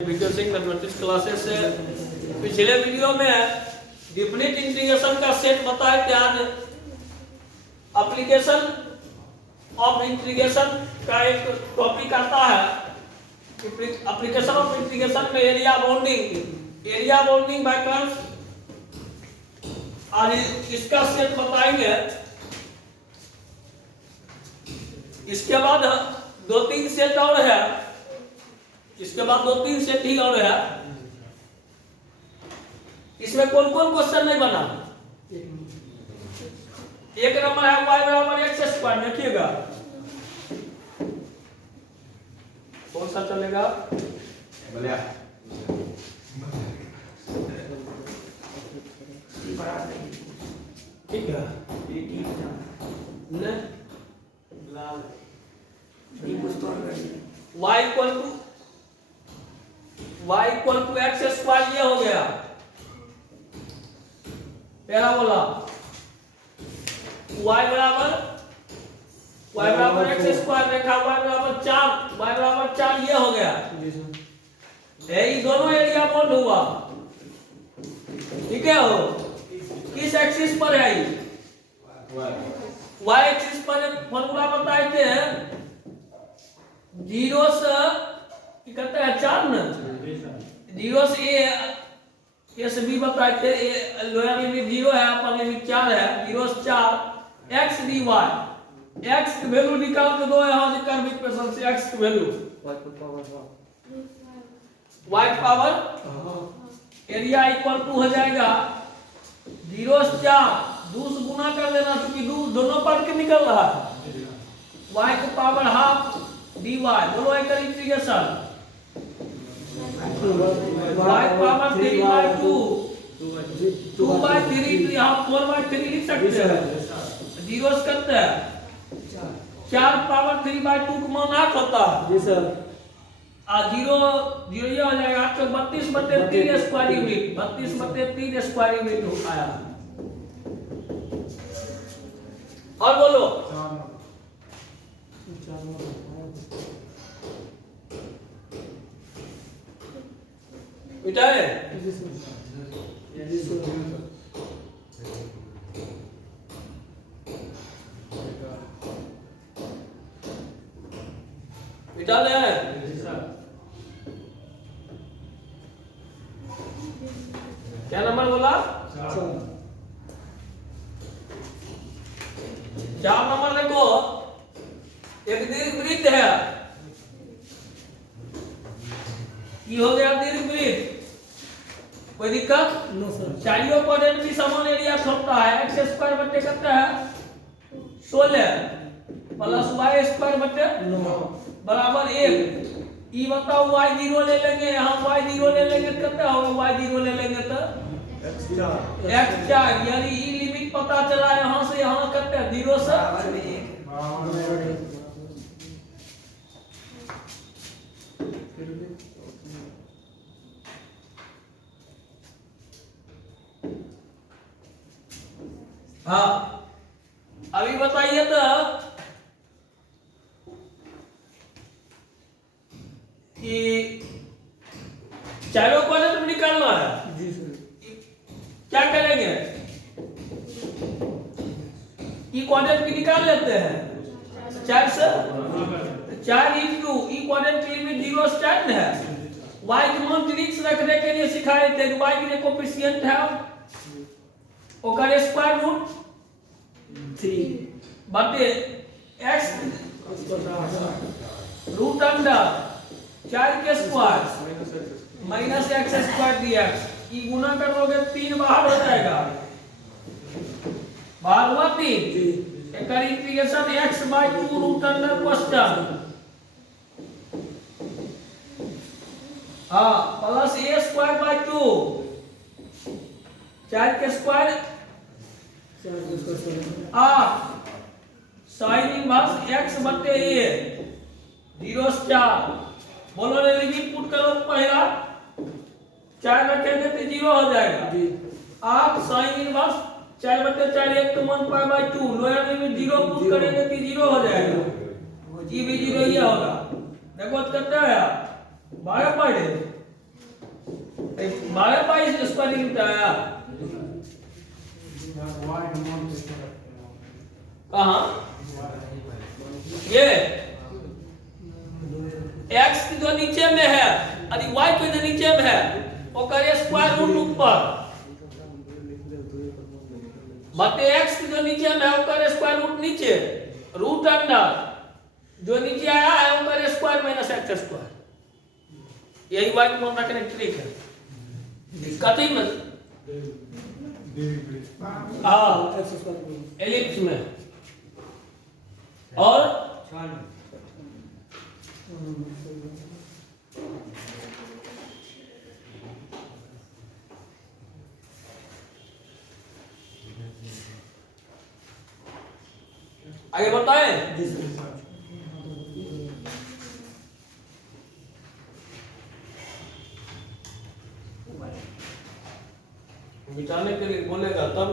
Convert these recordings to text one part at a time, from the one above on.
Video Singh mathematics classes से पिछले video में डिफिनिट इंटीग्रेशन का सेट बताए थे। आज एप्लीकेशन ऑफ इंटीग्रेशन का एक टॉपिक आता है। एप्लीकेशन ऑफ इंटीग्रेशन में एरिया बाउंडिंग बाय कर्व्स, आज इसका सेट बताएंगे। इसके बाद दो तीन सेट और है, ही और है। इसमें कौन कौन क्वेश्चन नहीं बना? एक नंबर है y बराबर एक्स स्क्वायर। देखिएगा कौन सा चलेगा। ठीक है, y equal to x square, ये हो गया पहला बोला। y बराबर एक्स स्क्वायर रेखा y बराबर 4 ये हो गया। ये दोनों एरिया बॉन्ड हुआ, ठीक है। हो किस एक्सिस पर है? y एक्सिस पर फॉर्मूला बताए थे 0 से कहते हैं 4 न, 0 से ए से बी बताए थे। लोअर लिमिट 0 है, अपर लिमिट 4 है। 0 से 4 x dy, x की वैल्यू निकाल के दो यहां से कर्व इक्वेशन से। x की value y power area equal to हो जाएगा 0 से 4 2 से गुना कर देना, क्योंकि दोनों पद के निकल रहा है। y की पावर हाफ dy, बोलो एक इंटीग्रेशन y पावर 3/2 2/3, यहाँ 4/3 लिख सकते हैं। 0 से करते हैं 4 पावर 3/2 का मान 8 होता है जी सर। 0 ये हो जाएगा 32/3 स्क्वायर यूनिट, 32/3 स्क्वायर यूनिट आया। और बोलो बेटा है बेटा है क्या नंबर बोला? 4 नंबर देखो, एक दीर्घवृत्त है। ये हो गया दीर्घवृत्त, कोई दिक्कत? No sir. चारों क्वाड्रेंट भी समान एरिया छोड़ता है। एक्स स्क्वायर बटे करता है 16 प्लस वाई स्क्वायर बटे 9 बराबर 1। ये बताओ y0 ले लेंगे, यहाँ y0 ले लेंगे कितना होगा? y0 ले लेंगे तो x4, यानी ये लिमिट पता चला यहाँ से यहाँ करते हैं 0 से 1। हाँ, अभी बताइए तो कि चारों क्वाड्रेंट निकालना है जी सर। क्या करेंगे? ई क्वाड्रेंट की निकाल लेते हैं 4 से 4 इंटू ई क्वाड्रेंट की लिमिट 0 से 4 है। y के मान ट्रिक्स रखने के लिए सिखाए थे। y के कोएफिशिएंट है ओकर स्क्वायर रूट 3 बटे x रूट अंडर 4 के square minus x square dx। ये गुना करोगे 3 बाहर हो जाएगा, बाहर हुआ 3। एक integration x/2 root under question, हाँ, प्लस a²/2 4 के स्क्वायर 8 साइन इनवर्स x बटे a 0 से 4। बोलो ने लिमिट पुट करो, पहला 4 रखेंगे तो 0 हो जाएगा जी। 8 साइन इनवर्स 4/4 1 तो 1π/2, लोअर लिमिट 0 पुट करेंगे तो 0 हो जाएगा। जी भी 0 ही होगा। देखो कितना है 12 पढ़े 12/22 स्क्वायर यूनिट आया। कहाँ ये x की जो नीचे में है और y की जो नीचे में है वो करे स्क्वायर रूट ऊपर, बटे x की जो नीचे में है वो करे स्क्वायर रूट नीचे, रूट अंडर जो नीचे आया है वो करे स्क्वायर माइनस एक्स स्क्वायर। यही y को हम रखने की ट्रिक है। दिक्कत ही मत हाँ एलिप्स में और आगे बताएं। बिठाने के लिए बोलेगा तब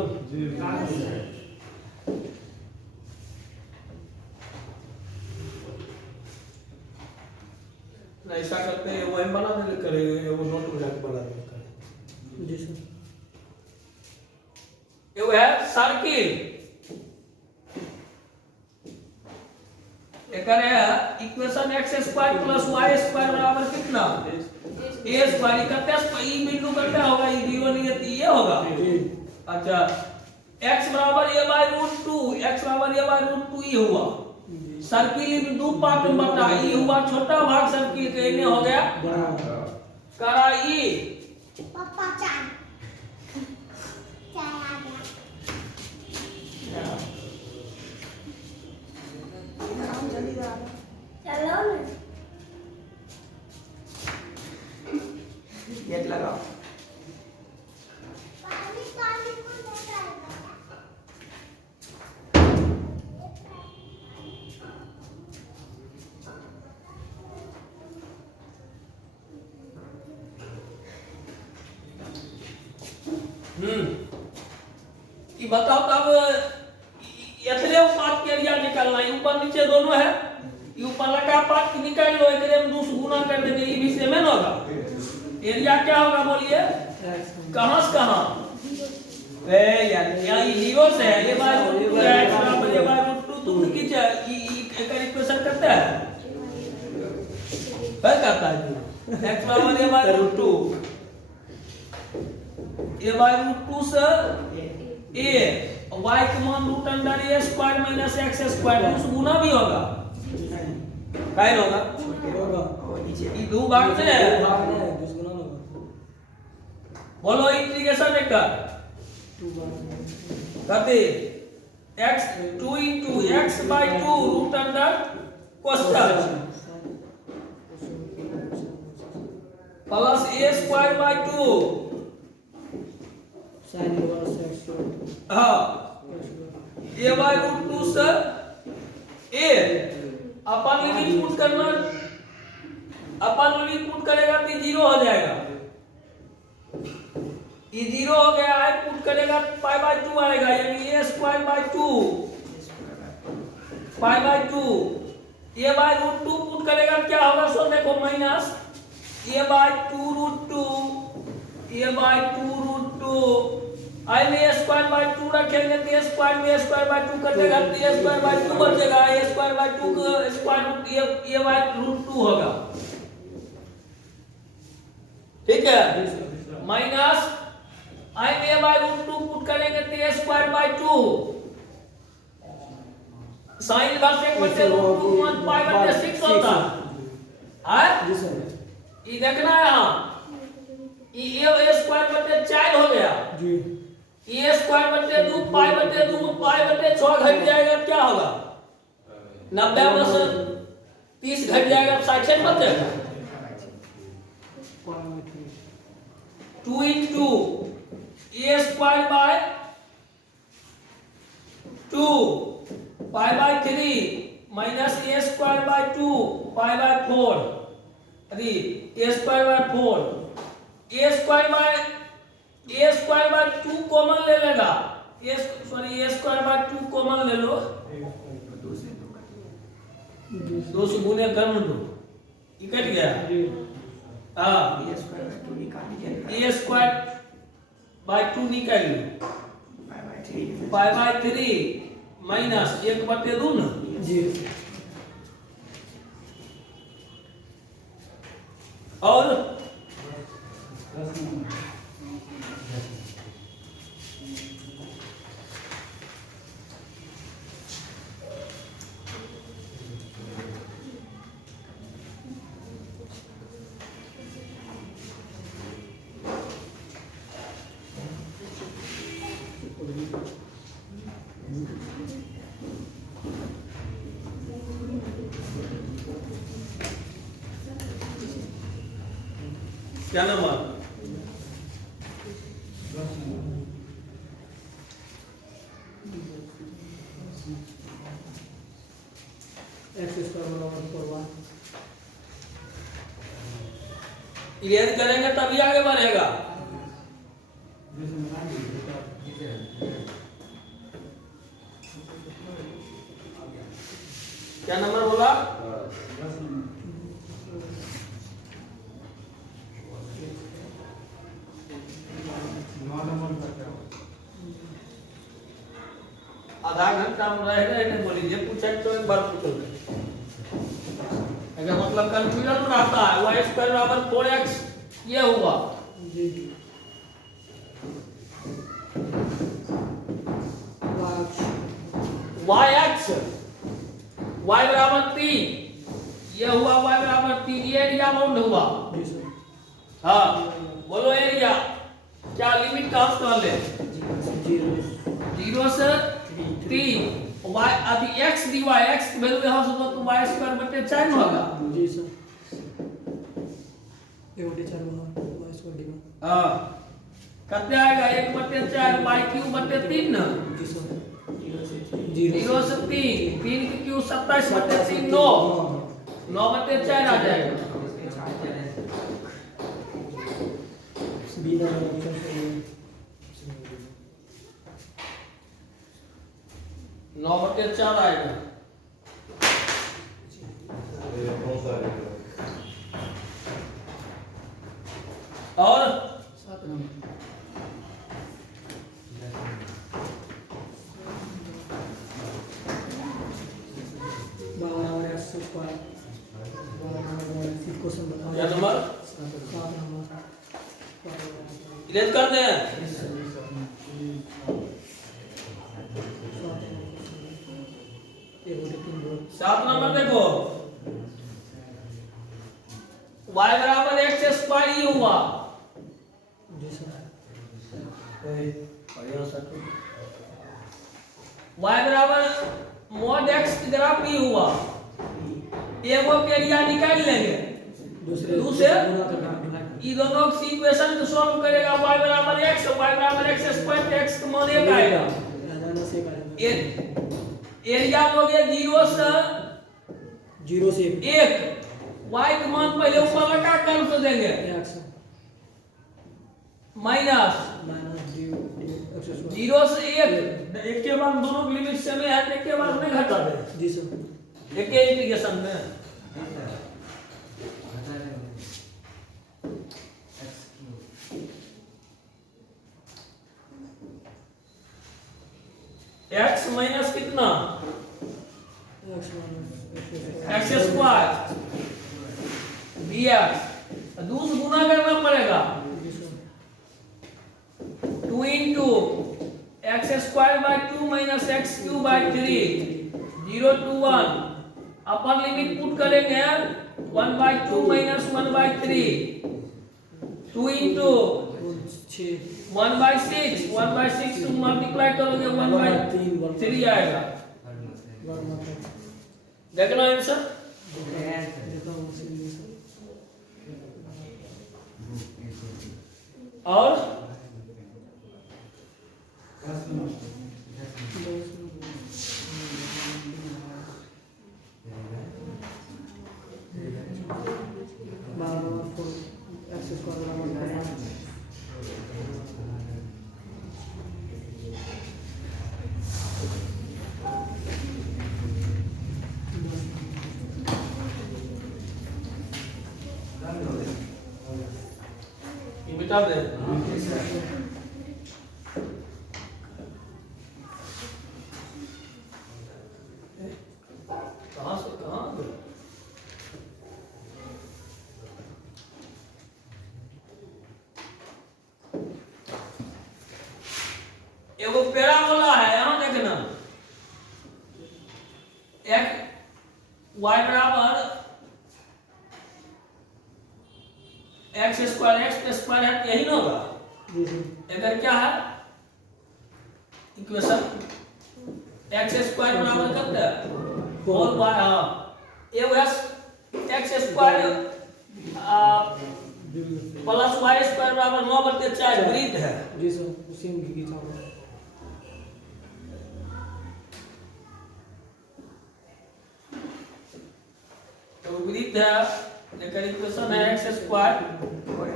ऐसा करते हैं, वो बना देने करेंगे, वो नोट में जाके बना देने करेंगे। जी सर। ये वो है circle, equation x square plus y square बराबर कितना a स्क्वायर करते ई बिंदु पर क्या होगा, ये 0 नहीं है तो ये होगा। अच्छा x बराबर a बाय रूट 2, x बराबर a बाय रूट 2 ये हुआ। सर्किल में दो पार्ट में बटा, ये हुआ छोटा भाग सर्किल के, इन्हें हो गया करा ई पापा चाय चाय आ गया चलो ना गेट लगाओ। कि बताओ तब इतने पार्ट के एरिया निकालना है, ऊपर नीचे दोनों है, ऊपर लगा पार्ट निकाल लो, एकरे में 2 से गुना कर देंगे, ये भी सेम है ना होगा। एरिया क्या होगा बोलिए, कहां से कहां ए यार ये 0 से है, ये बाय रूट 2 है, x बराबर ये बाय रूट 2 तुम की एकर इक्वेशन करते हैं क्या करता है x बराबर ये बाय रूट 2, ये बाय रूट 2 से a y का मान root under a square minus x square, 2 से गुना भी होगा, काय होगा नीचे ये दो भाग से है, बोलो इंटीग्रेशन एक करते x 2 into x by 2 root under कोष्ठक plus a square by 2 sin inverse x हां a by रूट 2 से a अपन लिमिट पुट करना, अपन लिमिट पुट करेगा तो 0 हो जाएगा, ये 0 हो गया है, पुट करेगा पाई बाय 2 आएगा, यानी a square by 2 pi by 2, a by root 2 put करेगा क्या होगा, सो देखो minus a by 2 root 2, a by 2 root 2, I में a स्क्वायर बाय 2 रखेंगे तो a स्क्वायर में a स्क्वायर बाय 2 कर देगा, तो a स्क्वायर बाय 2 बचेगा, a स्क्वायर बाय 2 का square root a by root 2 होगा, ठीक है। माइनस आई में a बाय रूट 2 पुट करेंगे तो a square by 2 sine inverse 1 बटे रूट 2 1 पाई बटे 6 होता है जी सर। ये देखना है यहां ये a स्क्वायर बटे 4 हो गया जी, a स्क्वायर बटे 2 पाई बटे 2 पाई बटे 6 घट जाएगा, क्या होगा 90 में से 30 घट जाएगा, 60 बचेगा। 2 into a square by 2 pi bye 3 minus a square by 2 pi bye 4, अरे a square bye 4, a square by 2 common ले लेगा, a स्क्वायर बाय 2 कॉमन ले लो, 2 से गुने कर दो, ये कट गया हाँ ए स्क्वायर बाय 2 निकाल लीजिए। ए स्क्वायर बाय 2 निकाल लो, पाई बाय 3 माइनस 1/2 ना जी। और क्या नंबर एक्स स्क्वायर बराबर 4y। क्लियर करेंगे तभी आगे बढ़ेगा। क्या नंबर बोला? आधा घंटा में रह गए नहीं बोली, जे पूछे तो एक बार पूछो। अगर मतलब कंफ्यूजन में रहता है y स्क्वायर बराबर 4x ये हुआ जी। yx y बराबर 3 ये हुआ, y बराबर 3 ये एरिया बाउंड हुआ। जी सर। हाँ बोलो एरिया क्या लिमिट कहाँ से ले? 0 से 3 y अभी x dy x की वैल्यू यहाँ से तो y स्क्वायर बटे 4 में होगा। जी सर। ये बटे 4 होगा y स्क्वायर dy। हाँ कितना आएगा? 1/4 y क्यूब बटे 3 ना। जी सर। 0 से 3 3 की क्यूब 27/3 9 9/4 आ जाएगा। बिना ऑप्शन से 9/4 आएगा। और 7 नंबर बराबर x स्क्वायर बराबर क्वेश्चन बताओ। क्या नंबर 7 नंबर क्लियर करते हैं। ये बटे 3 7 नंबर देखो y बराबर x स्क्वायर ही हुआ। जी सर। y बराबर mod x की तरफ भी हुआ। एगो के एरिया निकाल लेंगे, दूसरे दूसरे गुणा करना डिवाइड। ये दोनों की इक्वेशन को सॉल्व करेगा। y बराबर x स्क्वायर तो x का मान 1 आएगा। माइनस 1 आएगा। एरिया लोगे 0 से 0 से 1 y का मान पहले ऊपर लगा कर से देंगे x minus minus x square. 0 से 1 एक के बाद दोनों की लिमिट सेम है, एक के बाद नहीं घटा दे। जी सर। एक ही इंटीग्रेशन में x माइनस कितना x स्क्वायर dx दूसरा गुना करना पड़ेगा। 2 into x square by 2 minus x cube by 3 0 to 1 upper limit put करेंगे 1 by 2 minus 1 by 3 2 into 1 by 6 1 by 6 तुम मल्टीप्लाई करोगे 1 by 3 आएगा। देखना आंसर और मिटा दे। कहाँ से कहाँ गए? एगो पैराबोला है, यहाँ देखना, एक y बराबर x square x plus square है, यही ना होगा? जी सर। अगर क्या है इक्वेशन, एक्स स्क्वायर बराबर कितना है 4y, हाँ ये वह x square plus y square बराबर 9/4 वृत्त है। जी सर, उसी में खींचा हुआ है। तो वृत्त है, लेकिन इक्वेशन है x square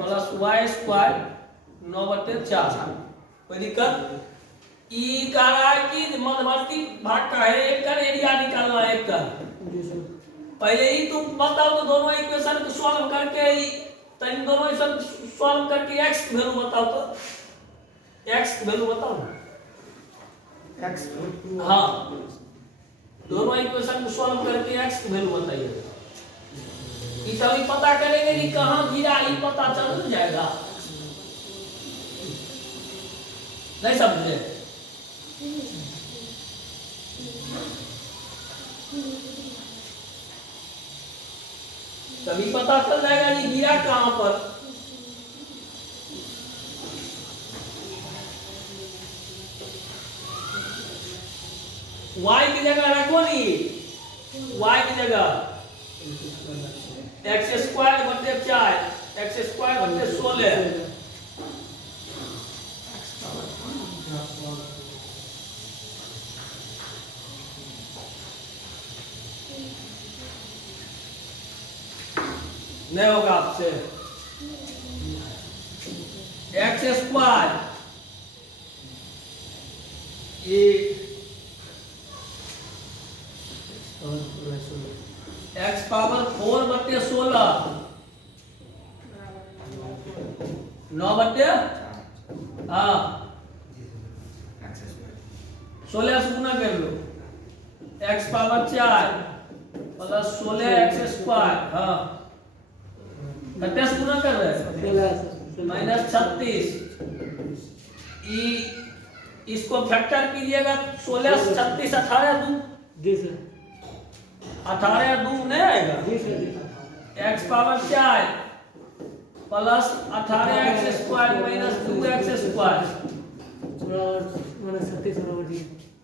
plus y square 9/4। कोई दिक्कत? ई कह रहा है कि मध्यवर्ती भाग का है, एक का एरिया निकालना है, एक का। जी सर। पहले ही तुम बताओ तो दोनों इक्वेशन को सॉल्व करके ही, तो इन दोनों इक्वेशन सॉल्व करके एक्स वैल्यू बताओ, तो एक्स वैल्यू बताओ ना। एक्स हाँ, दोनों इक्वेशन को सॉल्व करके एक्स वैल्यू बताइए। इस अभी पता करेंगे कि कहाँ गिरा, ये पता चल जाएगा। नहीं समझे? तभी पता चल जाएगा कि गिरा कहां पर। y की जगह रखो नी, y की जगह एक्स स्क्वायर बटे 4, एक्स स्क्वायर बटे 16। नहीं होगा आपसे। एक्स स्क्वायर एक्स पावर 4/16 9/, हाँ 16 से गुना कर लो, x power 4 plus 16 x square, हाँ कितने से गुना कर रहे हैं? -36। इसको फैक्टर कीजिएगा, 16 से 36 18 2। जी सर। 18 2 नहीं आएगा? जी sir. X power 4 plus 18 x square minus 2 x square,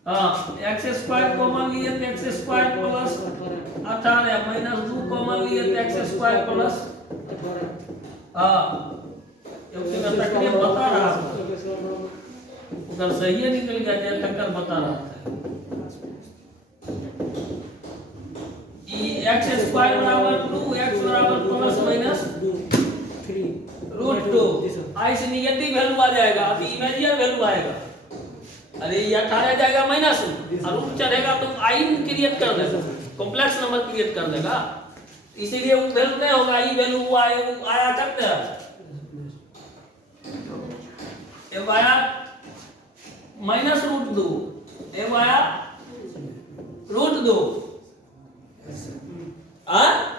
हाँ एक्स स्क्वायर कॉमन लिए तो x square plus 18 minus 2 common लिए तो एक्स स्क्वायर प्लस, हाँ तकरीब बता रहा था, उधर सही है निकल गया, जब टक्कर बता रहा था। एक्स स्क्वायर बराबर 2, एक्स बराबर प्लस माइनस √2। आई से निगेटिव वैल्यू आ जाएगा, अभी इमेजिनरी वैल्यू आएगा। अरे ये 18 जाएगा माइनस, और रूट चढ़ेगा तो आई क्रिएट कर देगा, कॉम्प्लेक्स नंबर क्रिएट कर देगा, इसीलिए वो वैल्यू नहीं होगा, ई वैल्यू आया करते हैं। एक आया -√2, एक आया √2,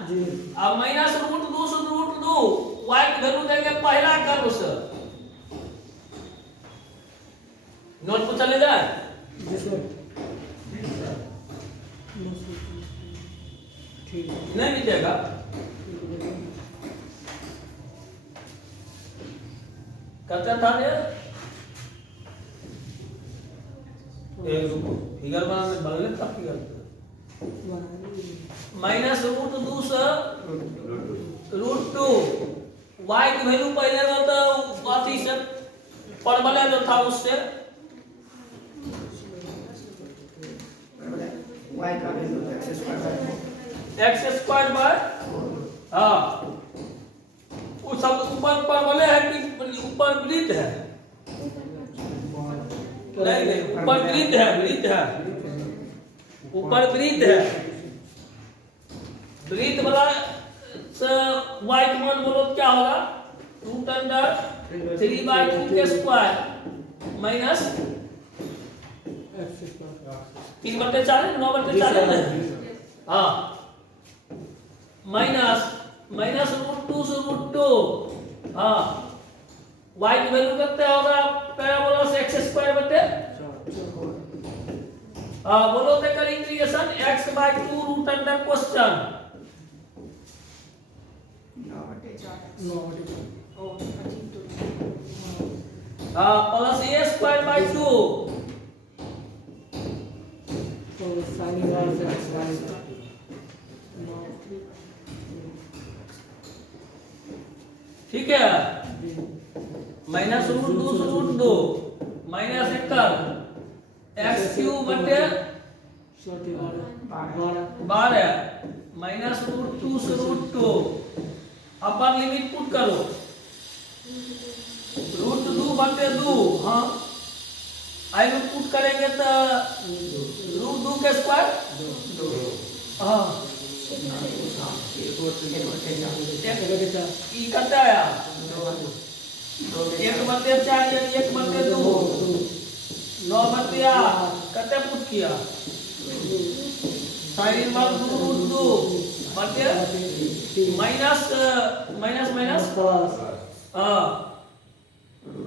जी। अब -√2 से √2 y की वैल्यू देंगे पहला कर्व से। नोट पर चले जाए। जी सर। ठीक है। नहीं मिलेगा, कहते था ये फिगर बनाने बनले था फिगर -√2 से √2, y की वैल्यू पहले तो अथी से परवले जो था उससे y का वैल्यू एक्स स्क्वायर बाय, हाँ वो सब ऊपर परवले है कि ऊपर वृत्त है? नहीं ऊपर वृत्त है, वृत्त है, ऊपर वृत्त है। वृत्त वाला से y का मान बोलो क्या होगा? रूट अंडर 3/2 के स्क्वायर माइनस 3/4 9/4 है ना? हाँ माइनस √2 से √2 हाँ y की वैल्यू कितना होगा पैराबोला से x² बटे हाँ बोलो तो कर integration x/2 root under question 9/4 हाँ प्लस a²/2 तो sin inverse x y ठीक है माइनस √2 से √2 माइनस 1 x³ बटे 12 माइनस √2 से √2 अपर लिमिट पुट करो √2 बटे 2 हाँ आई में पुट करेंगे तो √2 के स्क्वायर हाँ ई कितना आया 1/4 यानी 1/2 9/8 कितना पुट किया sin इनवर्स √2 बटे माइनस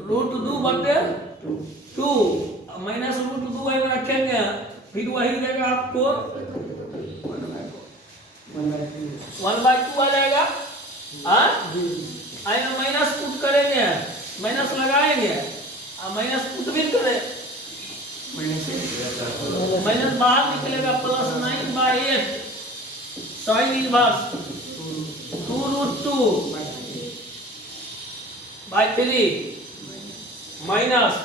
√2 बटे 2 माइनस √2 वही में रखेंगे फिर वही देगा आपको 1/2 आ जाएगा हाँ आई में माइनस पुट करेंगे माइनस लगाएंगे माइनस पुट भी करें माइनस बाहर निकलेगा प्लस 9/8 sin इनवर्स 2√2/3 माइनस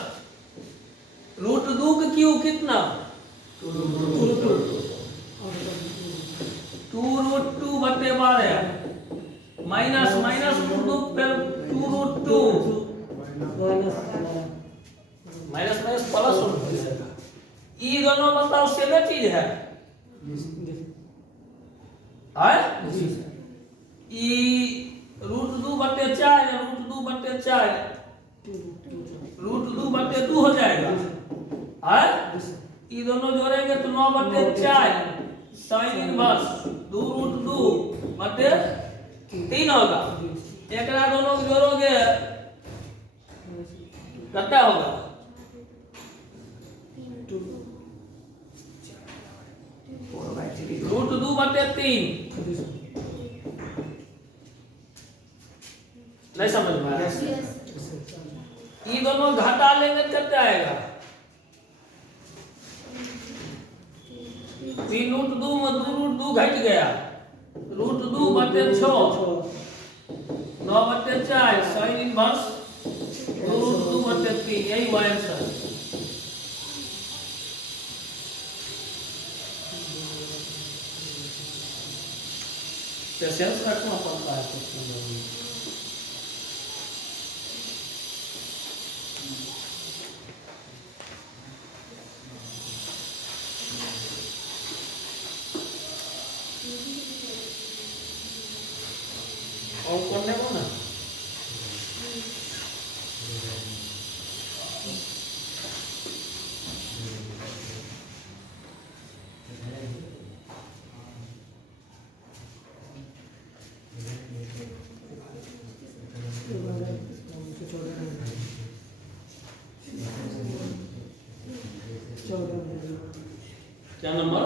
√2 का क्यू कितना 2√2 बटे 12 माइनस √2 फिर 2√2 माइनस प्लस ये दोनों बताओ सेम चीज है ई √2 बटे 4 √2 बटे 2 हो जाएगा ये दोनों जोड़ेंगे तो 9/4 sin इनवर्स 2√2 बटे 3 होगा एकरा दोनों को जोड़ोगे कितना होगा √2 बटे 3 नहीं समझ में आया ये दोनों घटा लेंगे कितना आएगा 3√2 में 2√2 घट गया √2 बटे 6 9/4 sin इनवर्स 2√2 बटे 3 यही हुआ आंसर पेशेंस रखना पड़ता है क्वेश्चन में और करने को ना क्या नंबर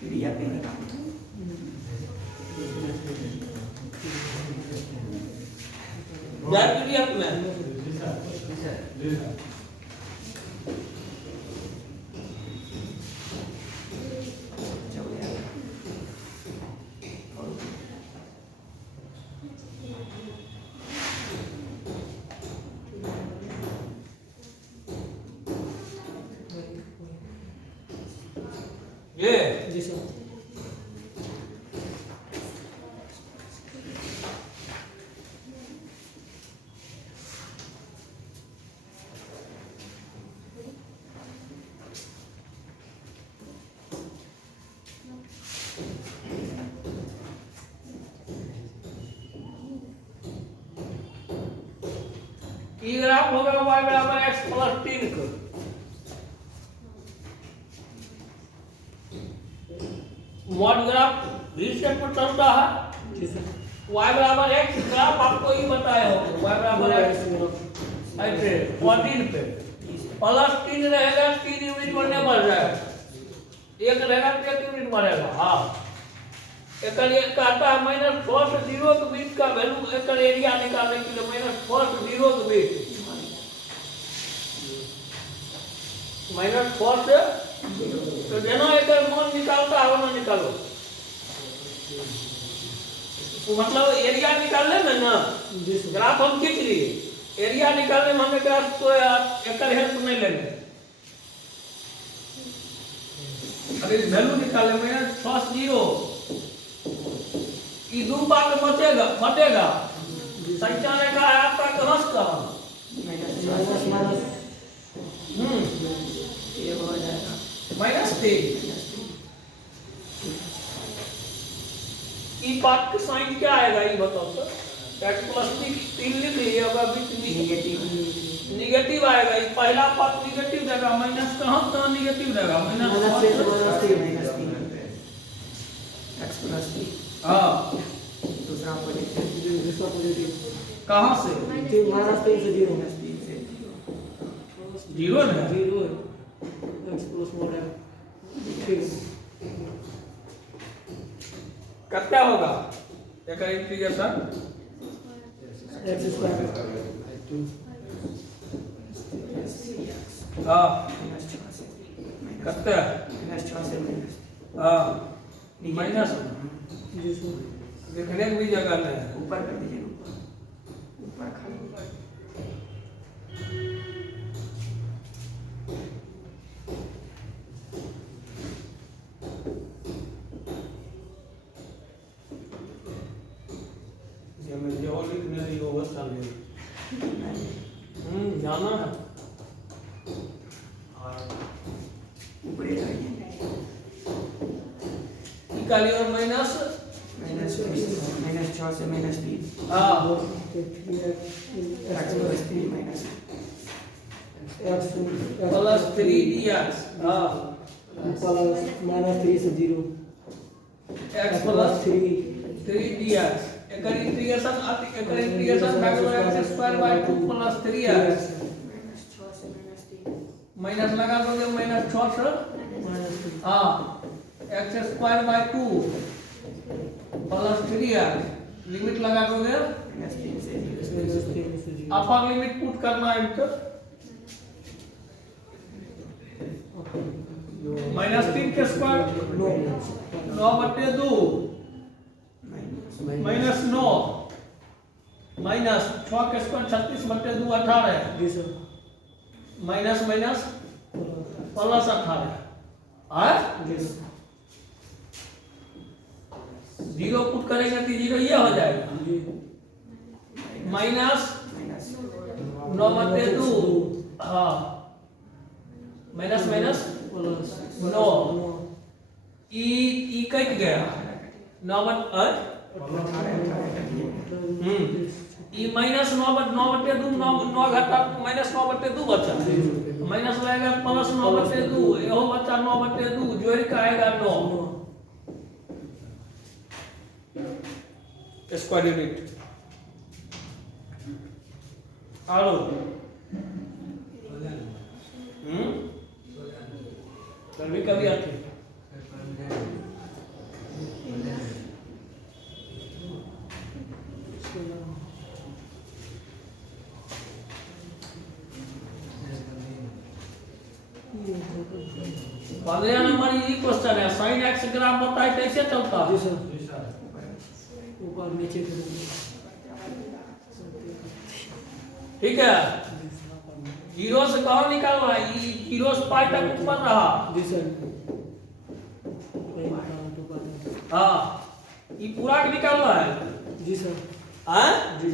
पीडीएफ में ये जी सर ई ग्राफ होगा y बराबर x प्लस 3 का। मॉड ग्राफ भी सेट पर चलता है। जी सर। y बराबर x ग्राफ आपको ही बताया हो, y बराबर x ऐसे 14 पे प्लस 3 रहेगा, 3 यूनिट बढ़ने बढ़ जाएगा, एक रहेगा तो 1 यूनिट बढ़ेगा। हाँ, एक कहता है माइनस 4 से 0 के बीच का वैल्यू एक एरिया निकालने के लिए माइनस 4 से 0 के बीच, माइनस 4 से तो जेना एक मान निकालता है वरना निकालो, मतलब एरिया निकालने में ना ग्राफ हम खींच लिए, एरिया निकालने में हमें ग्राफ को एक हेल्प नहीं लेंगे। अगर वैल्यू निकाले माइनस 6 से 0 ये दो बार बचेगा बटेगा, संख्या रेखा है आपका क्रॉस का ये हो जाएगा -3। ई पार्ट का साइन क्या आएगा ये बताओ तो। x प्लस 3 लिख लिए, अब अभी निगेटिव आएगा। ये पहला पार्ट निगेटिव देगा, माइनस कहाँ निगेटिव देगा, x प्लस 3। हाँ, दूसरा पॉजिटिव कहाँ से -3 से 0 जीरो ना, 0 x प्लस 1 है। ठीक कितना होगा एक इंटीग्रेशन x स्क्वायर हाँ -6 कितना से हाँ माइनस जी सर। देखने की भी जगह नहीं है। ऊपर कर दीजिए, ऊपर खाली ये मैं जो लिखने रही हो बस चल रही जाना है ऊपर करिए निकालिए और माइनस -6 से -3 हाँ x plus 3 minus plus 3 dx हाँ प्लस -3 से 0 x प्लस 3 dx एक integration back to x square by 2 plus 3x minus लगा दोगे -6 से हाँ x square by 2 plus 3x limit लगा दोगे, -3 से 0 अपर लिमिट पुट करना है इनको -3 के स्क्वायर 9/2 -9 -6 के स्क्वायर 36/2 18 जी सर। माइनस प्लस 18 है जी जीरो पुट करेंगे तो जीरो ये हो जाएगा जी माइनस 9/2 हाँ माइनस प्लस 9 ई कट गया 9 ई माइनस 9/2 9 घटा माइनस 9/2 बचा, माइनस लगेगा प्लस 9/2 यहो बचा 9/2 जोड़ के आएगा 9 स्क्वायर यूनिट आलो कभी कभी आती है पंद्रह नंबर ये क्वेश्चन है साइन एक्स ग्राफ बताए कैसे चलता है। जी सर। ऊपर नीचे ठीक है जीरो से कहाँ निकालना है, ये जीरो से पाई तक ऊपर रहा। जी सर। हाँ ये पूरा के निकालना है। जी सर। हाँ जी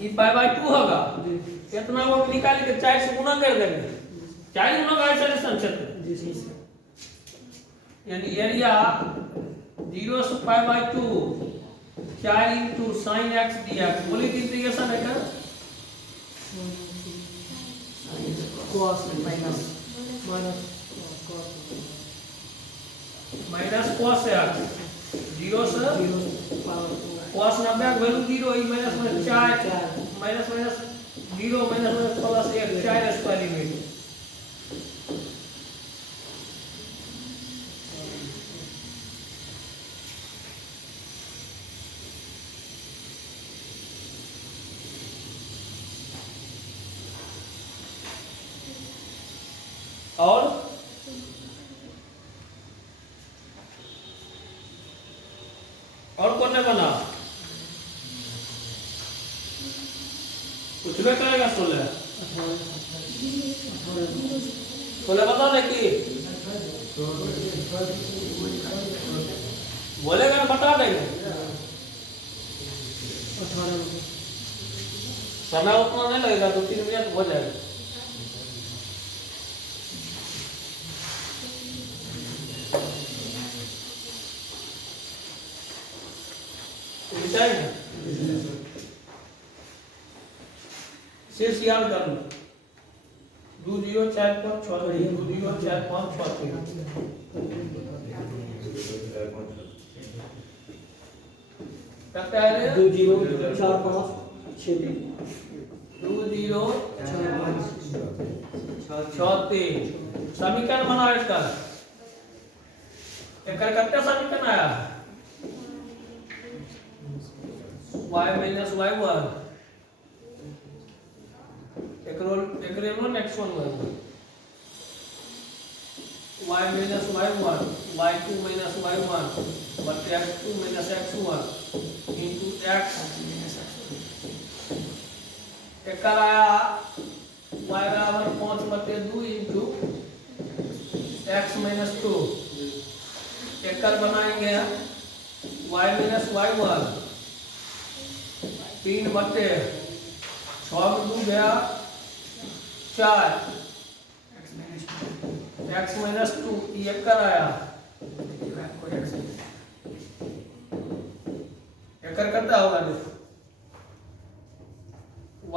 ये पाई बाय 2 होगा, जी कितना वो निकाल के 4 से गुना कर देंगे, 4 गुना का आइसोलेशन क्षेत्र जी सर। यानी एरिया 0 से पाई by 2 4 into sine x D x. बोली कि इंटीग्रेशन है क्या? cos minus cos minus cos x 0 से 0 power cos 90 का वैल्यू 0 ई माइनस में 4 minus minus 0 minus minus plus 1 4 square limit. और कौन ने बना? कुछ भी करेगा 16 बता दे कि बोलेगा बता देंगे। 18 समय उतना नहीं लगेगा, 2-3 मिनट हो जाएगा। शेष याद कर लो। 2 0 4 5 6 3 2 0 4 5 6 3 कितना है रे? 2 0 4 5 6 3 2 0 4 5 6 3 समीकरण बना इसका। एकर कितना समीकरण आया? y minus y1 एकरेलोन x1 y minus y1 y2 minus y1 बटे x2 minus x1 into x minus x1 एकर आया y बराबर 5 बटे 2 into x minus 2। एकर बनाएंगे y minus y1 3 बटे 6 में 2 गया 4 x minus 2 ये कर आया एकर करता होगा देखो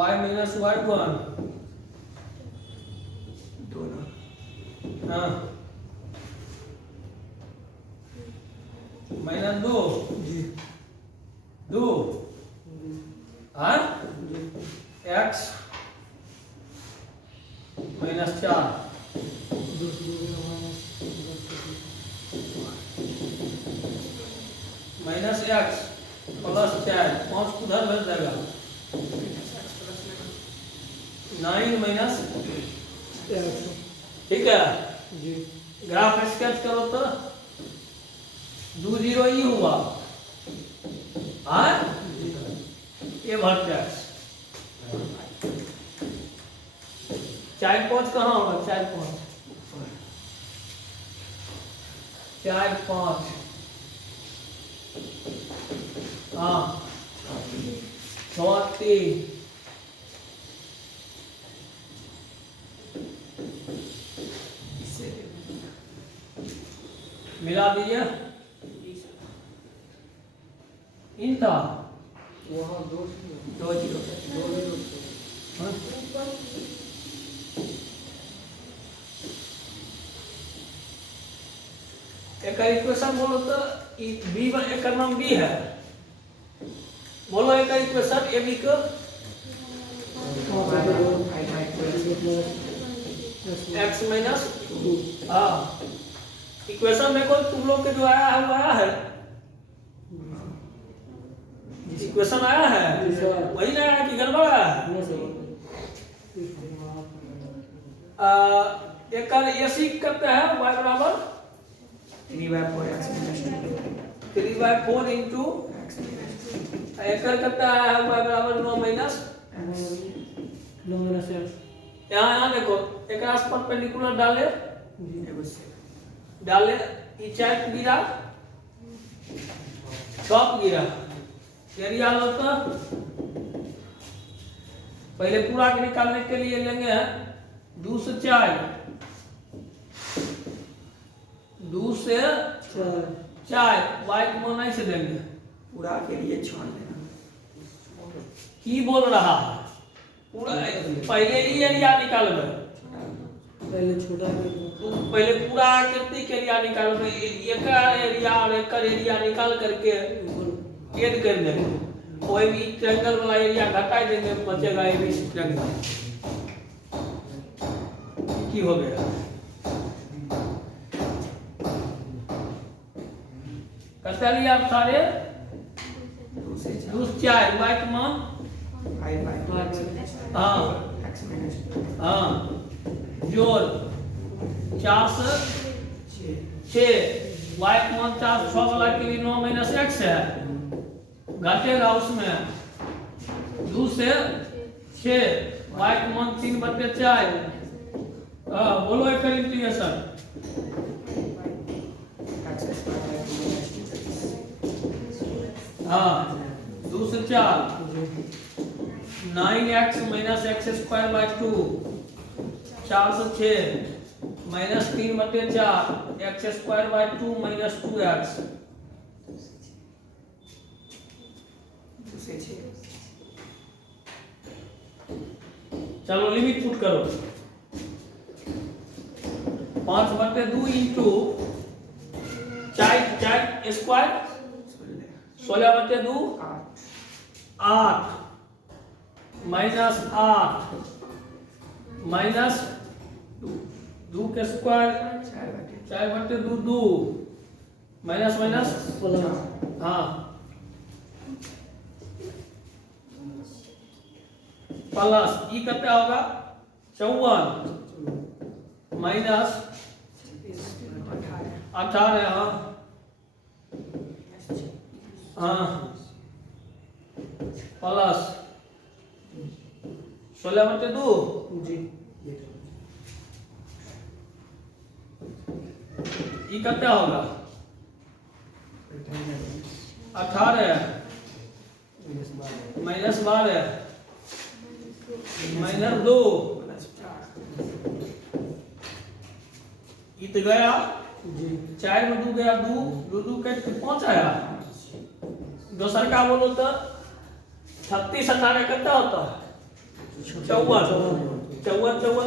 y minus y1 हाँ माइनस 2 जी 2 हाँ x minus 4 minus x plus 4 5 उधर भेज देगा 9 माइनस ठीक है जी ग्राफ स्केच करो तो 2 0 ही हुआ हाँ ये वर्टेक्स 4 5 कहाँ होगा 4 5 4 5 हाँ 6 3 मिला दीजिए इन था वहाँ 2 0 हाँ? एक इक्वेशन बोलो तो बी एक नाम बी है बोलो एक इक्वेशन ए बी को x माइनस हाँ इक्वेशन देखो तुम लोग के जो आया है वो आया है इक्वेशन आया है वही ना आया कि गड़बड़ आया है एक का ऐसी करते हैं y बराबर 3/4 इंटू एक करता है y बराबर 9 माइनस यहाँ देखो एक आस परपेंडिकुलर डाले ये 4 गिरा 6 गिरा एरिया होता पहले पूरा के निकालने के लिए लेंगे 2 से 4 2 से 4 y को 9 से देंगे पूरा के लिए छोड़ देना। की बोल रहा है पूरा पहले ई एरिया निकालबे, पहले छोटा तू पहले पूरा आकृति के एरिया निकालबे, एक एरिया और एक एरिया निकाल करके ऐड कर देंगे, कोई भी ट्रायंगल वाला एरिया घटा देंगे, बचेगा ये भी ट्रायंगल। की हो गया कते लिया आप सारे 2 से 4 वाइट मान 5 हाँ x माइनस हाँ जोड़ 4 से 6 वाइट मान 4 6 वाला के लिए 9 माइनस x है, घटेगा उसमें 2 से 6 वाइट मान 3/4। बोलो एक इंटीग्रेशन हाँ 2 से 4 9x minus x square by 2 4 से 6 minus 3/4 x square by 2 minus 2x। चलो लिमिट पुट करो 5/2 इंटू 4 स्क्वायर 16/2 8 माइनस 8 माइनस 2 के स्क्वायर 4/2 2 माइनस माइनस हाँ प्लस ई कितना होगा 54 माइनस 18 हाँ प्लस 16/2 जी ये कितना होगा 18 माइनस 12 माइनस 2 ये तो गया जी 4 में 2 गया 2 2 2 कट के 5 आया। दोसर का बोलो तो 36 18 कितना होता है 54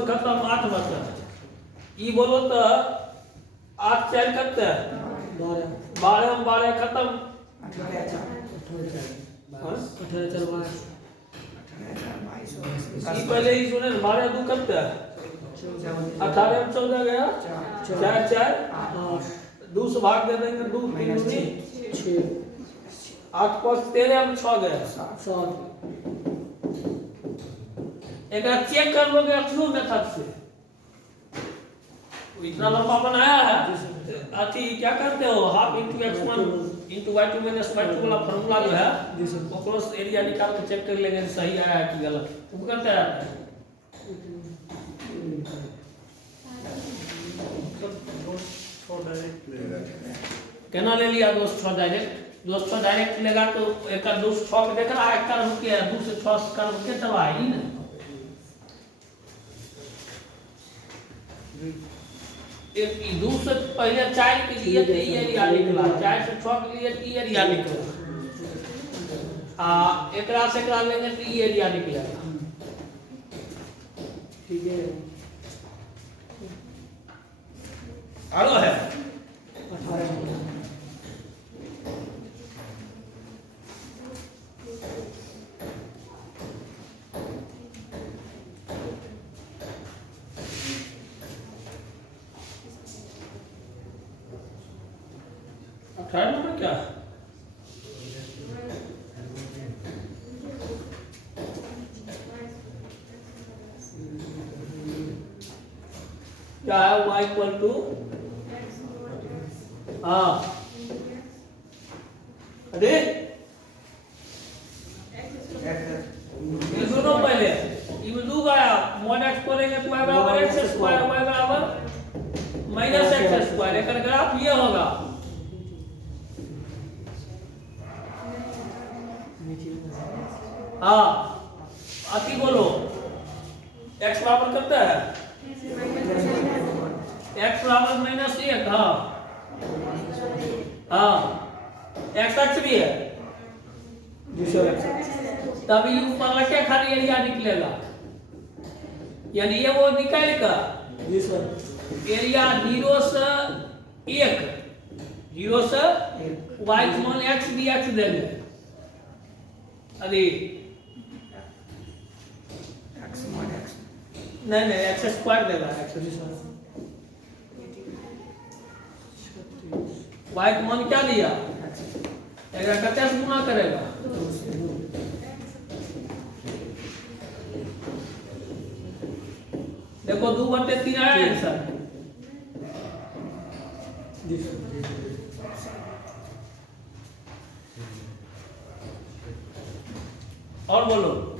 खत्म 8 बचा। ई बोलो तो 8 4 कितना 12 में 12 खत्म 18 ई पहले ही सुने 12 2 कितना 18 में 14 गया 4 4 2 से भाग दे देंगे 2 3 6 8 5 13 में 6 गया 7 एक चेक कर लोगे अपनो मेथड से इतना लंबा बनाया है अति क्या करते हो half into x1 into y2 minus y2 वाला फार्मूला जो है वो क्रॉस एरिया निकाल के चेक कर लेंगे सही आया है कि गलत वो करते हैं केना ले लिया दोस्त 6 डायरेक्ट लेगा तो एक का 2 से 6 के देख रहा है एक का रुक गया 2 से 6 का रुक के चला ही ना एक 2 से पहले 4 के लिए तो ये एरिया निकला 4 से 6 के लिए ये एरिया निकला एकरा से एकरा लेंगे तो ये एरिया निकलेगा ठीक है आरो है 18 18 नंबर क्या क्या है y इक्वल टू हाँ अरे ये सुनो पहले ये 2 गया mod x करेंगे तो y बराबर x स्क्वायर y बराबर माइनस x स्क्वायर एक ग्राफ ये होगा हाँ आती बोलो x बराबर करता है x बराबर -1 हाँ हाँ x भी है जी सर। तब ये ऊपर रखे खाली एरिया निकलेगा, यानी ये वो निकाल का जी सर। एरिया 0 से 1, 0 से y मान x dx देंगे। अरे नहीं x स्क्वायर देगा, जी सर। y का मान क्या दिया, अगर कते से गुना करेगा, देखो 2/3 आया आंसर। जी सर। और बोलो।